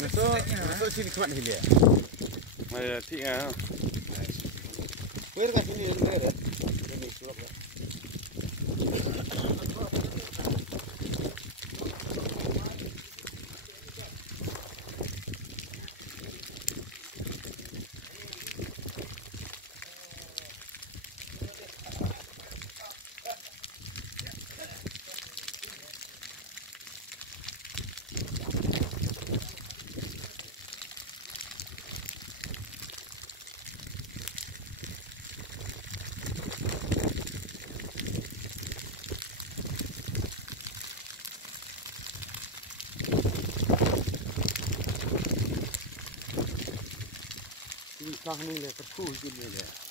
Masuk sini kuat ni dia. Mày thị à không? Quên cái sini ni dia. Ini suap ya. Ini sah ni le terkuh gini le.